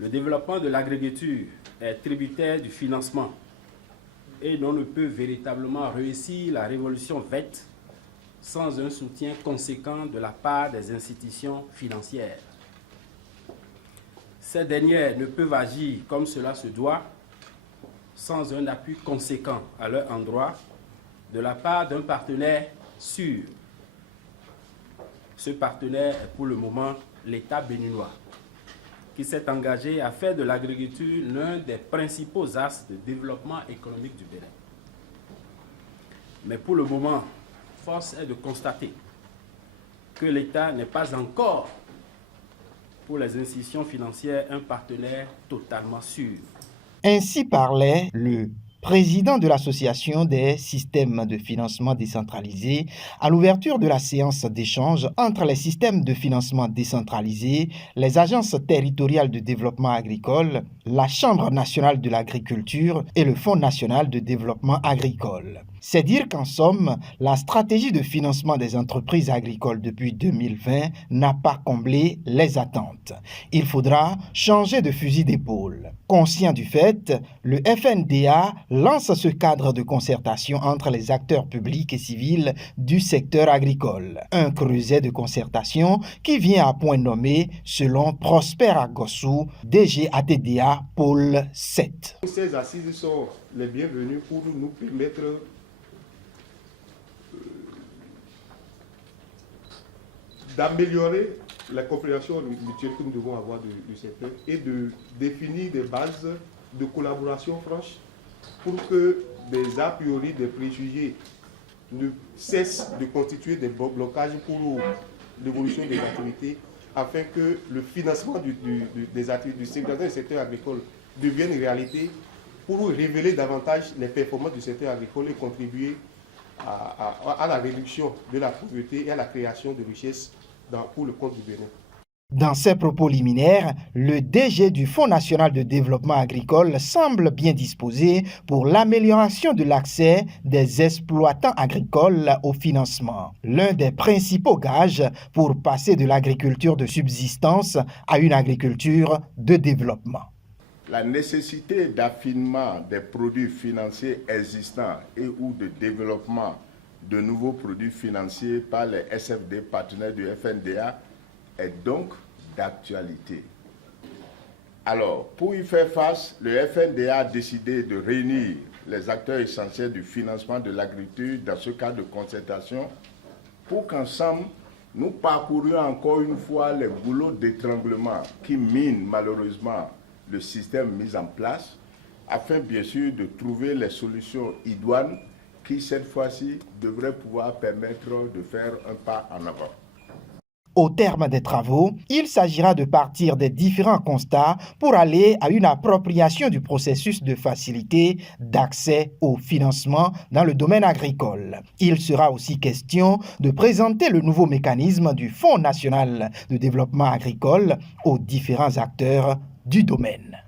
Le développement de l'agriculture est tributaire du financement et l'on ne peut véritablement réussir la révolution verte sans un soutien conséquent de la part des institutions financières. Ces dernières ne peuvent agir comme cela se doit sans un appui conséquent à leur endroit de la part d'un partenaire sûr. Ce partenaire est pour le moment l'État béninois, qui s'est engagé à faire de l'agriculture l'un des principaux axes de développement économique du Bénin. Mais pour le moment, force est de constater que l'État n'est pas encore, pour les institutions financières, un partenaire totalement sûr. Ainsi parlait le président de l'Association des systèmes de financement décentralisés à l'ouverture de la séance d'échange entre les systèmes de financement décentralisés, les agences territoriales de développement agricole, la Chambre nationale de l'agriculture et le Fonds national de développement agricole. C'est dire qu'en somme, la stratégie de financement des entreprises agricoles depuis 2020 n'a pas comblé les attentes. Il faudra changer de fusil d'épaule. Conscient du fait, le FNDA lance ce cadre de concertation entre les acteurs publics et civils du secteur agricole. Un creuset de concertation qui vient à point nommé selon Prosper Agossou, DG ATDA Pôle 7. Ces assises sont les bienvenues pour nous permettre d'améliorer la compréhension mutuelle que nous devons avoir du secteur et de définir des bases de collaboration franche pour que des a priori, des préjugés ne cessent de constituer des blocages pour l'évolution des activités afin que le financement du secteur agricole devienne une réalité pour révéler davantage les performances du secteur agricole et contribuer à la réduction de la pauvreté et à la création de richesses pour le compte du Bénin. Dans ses propos liminaires, le DG du Fonds national de développement agricole semble bien disposé pour l'amélioration de l'accès des exploitants agricoles au financement. L'un des principaux gages pour passer de l'agriculture de subsistance à une agriculture de développement. La nécessité d'affinement des produits financiers existants et ou de développement de nouveaux produits financiers par les SFD partenaires du FNDA est donc d'actualité. Alors, pour y faire face, le FNDA a décidé de réunir les acteurs essentiels du financement de l'agriculture dans ce cadre de concertation pour qu'ensemble, nous parcourions encore une fois les boulots d'étranglement qui minent malheureusement le système mis en place, afin bien sûr de trouver les solutions idoines qui cette fois-ci devraient pouvoir permettre de faire un pas en avant. Au terme des travaux, il s'agira de partir des différents constats pour aller à une appropriation du processus de facilité d'accès au financement dans le domaine agricole. Il sera aussi question de présenter le nouveau mécanisme du Fonds national de développement agricole aux différents acteurs du domaine.